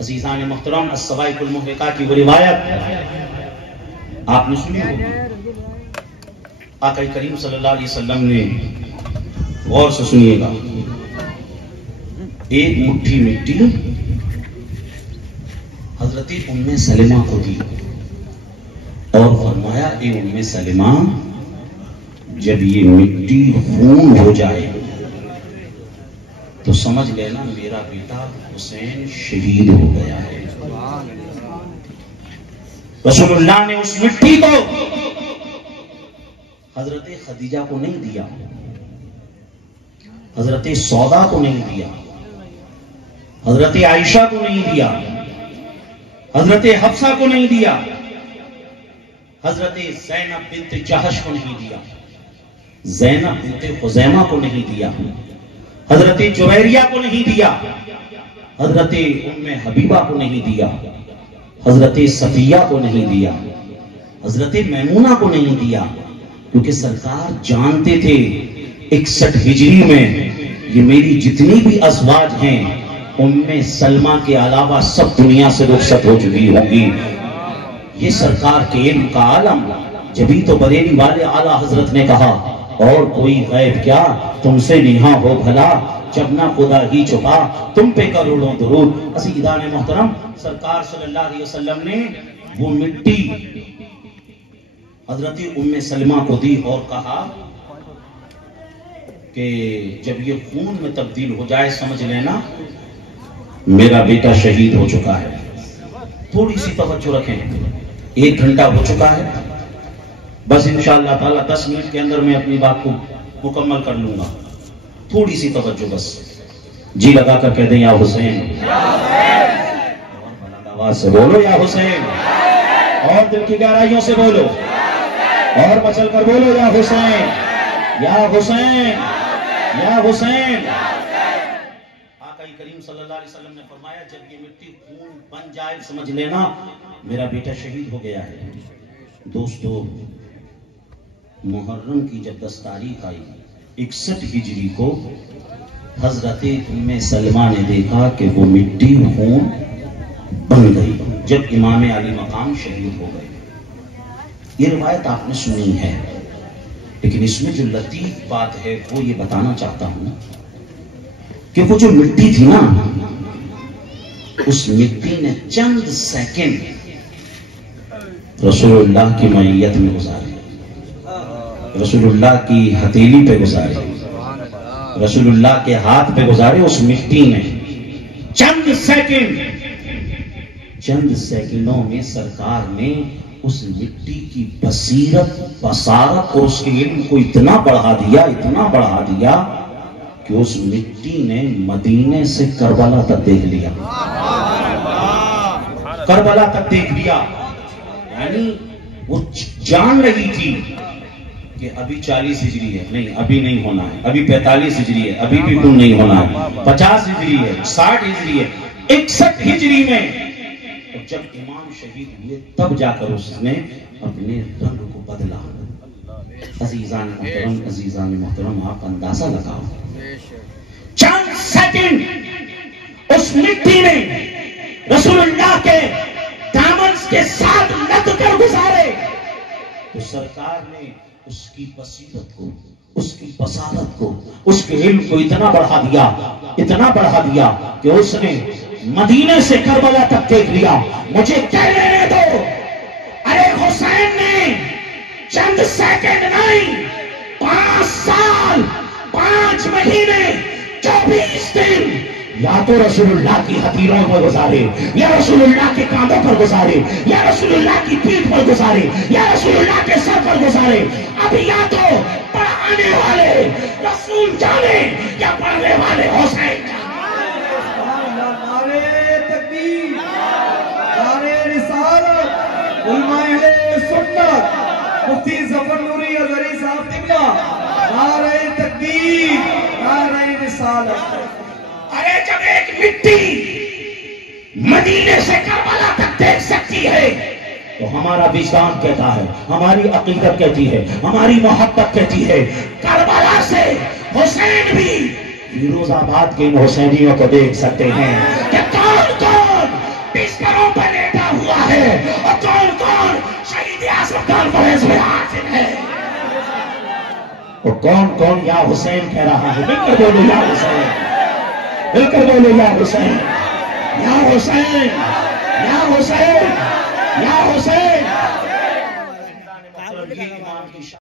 عزیزان محترم، الصواعق المحرقہ کی وہ روایت آپ نے سنی ہوگی. آقا کریم صلی اللہ علیہ وسلم نے، غور سے سنیے گا، ایک مٹھی مٹی حضرت ام سلمہ کو دی اور فرمایا اے ام سلمہ جب یہ مٹی خون ہو جائے تو سمجھ لینا میرا بیٹا حسین شہید ہو گیا ہے. رسول اللہ نے اس مٹی کو حضرت خدیجہ کو نہیں دیا، حضرت سودا کو نہیں دیا، حضرت عائشہ کو نہیں دیا، حضرت حفصہ کو نہیں دیا، حضرت زینب بنت جہش کو نہیں دیا، زینب بنت خزیمہ کو نہیں دیا، حضرت جویریہ کو نہیں دیا، حضرت ام حبیبہ کو نہیں دیا، حضرت صفیہ کو نہیں دیا، حضرت میمونہ کو نہیں دیا، کیونکہ سرکار جانتے تھے 61 ہجری میں یہ میری جتنی بھی ازواج ہیں ام سلمہ کے علاوہ سب دنیا سے رخصت ہو چکی ہوں گی. یہ سرکار کے علم کا عالم. جبھی تو بریلی والے اعلیٰ حضرت نے کہا اور کوئی غیب کیا تم سے نہاں ہو بھلا جب نہ خدا ہی چھپا تم پہ کروڑوں درود. عزیزان محترم، سرکار صلی اللہ علیہ وسلم نے وہ مٹی حضرت ام سلمہ کو دی اور کہا کہ جب یہ خون میں تبدیل ہو جائے سمجھ لینا میرا بیٹا شہید ہو چکا ہے. تھوڑی سی توجہ رکھیں، 1 گھنٹہ ہو چکا ہے، بس انشاءاللہ تعالی 10 منٹ کے اندر میں اپنی بات کو مکمل کر لوں گا. تھوڑی سی توجہ بس. جی لگا کر کہہ دیں یا حسین، اور بلند آواز سے بولو یا حسین، اور دل کی گہرائیوں سے بولو، اور مچل کر بولو یا حسین، یا حسین، یا حسین. آقا کریم صلی اللہ علیہ وسلم نے فرمایا جب یہ مٹی خون بن جائے سمجھ لینا میرا بیٹا شہید ہو گیا ہے. دوستو، محرم کی جب 10 تاریخ آئی 61 ہجری کو حضرت ام سلمہ نے دیکھا کہ وہ مٹی خون بن گئی جب امام علی مقام شہید ہو گئے. یہ روایت آپ نے سنی ہے، لیکن اس میں جو لطیف بات ہے وہ یہ بتانا چاہتا ہوں کہ وہ جو مٹی تھی نا، اس مٹی نے چند سیکنڈ رسول اللہ کی معیت میں گزارے، رسول اللہ کی ہتھیلی پہ گزارے، رسول اللہ کے ہاتھ پہ گزارے. اس مٹی نے چند سیکنڈوں میں سرکار نے اس مٹی کی بصیرت، بصارت اور اس کے علم کو اتنا بڑھا دیا کہ اس مٹی نے مدینے سے کربلا تک دیکھ لیا. کربلا تک دیکھ لیا. یعنی وہ جان رہی تھی کہ ابھی 40 ہجری ہے، نہیں ابھی نہیں ہونا ہے، ابھی 45 ہجری ہے، ابھی بھی کن نہیں ہونا ہے، 50 ہجری ہے، 60 ہجری ہے. 61 ہجری میں جب امام شہید ہوئے تب جا کر اس نے اپنے رنگ کو بدلا. عزیزان محترم آپ اندازہ لگاؤ، چند سیکنڈ اس مٹی نے رسول اللہ کے دامن کے ساتھ لد کر گزارے تو سرکار نے اس کی بصیرت کو، اس کی بصارت کو، اس کے علم کو اتنا بڑھا دیا کہ اس نے مدینے سے کربلا تک دیکھ لیا. مجھے کہنے دو، ارے حسین نے چند سیکنڈ نہیں، 5 سال 5 مہینے 24 دن یا تو رسول اللہ کی ہتھیلیوں پر گزارے، یا رسول اللہ کے کاندھوں پر گزارے، یا رسول اللہ کی پیٹھ پر گزارے، یا رسول اللہ کے سر پر گزارے. اب یا تو پڑھانے والے رسول جانے یا پڑھنے والے حسین جانے. علماء اہل سنت مفتی ظفر نوری ازہری صاحب تکنا نعرہ تکبیر، نعرہ رسالت. ارے جب ایک مٹی مدینے سے کربلا تک دیکھ سکتی ہے تو ہمارا وجدان کہتا ہے، ہماری عقیدت کہتی ہے، ہماری محبت کہتی ہے کربلا سے حسین بھی فیروز آباد کے ان حسینیوں کو دیکھ سکتے ہیں کہ کون کون کانفرنس میں حاضر ہے. وہ کون یا حسین کہہ رہا ہے؟ مل کر بولو یا حسین، مل کر بولو یا حسین، یا حسین، یا حسین، یا حسین.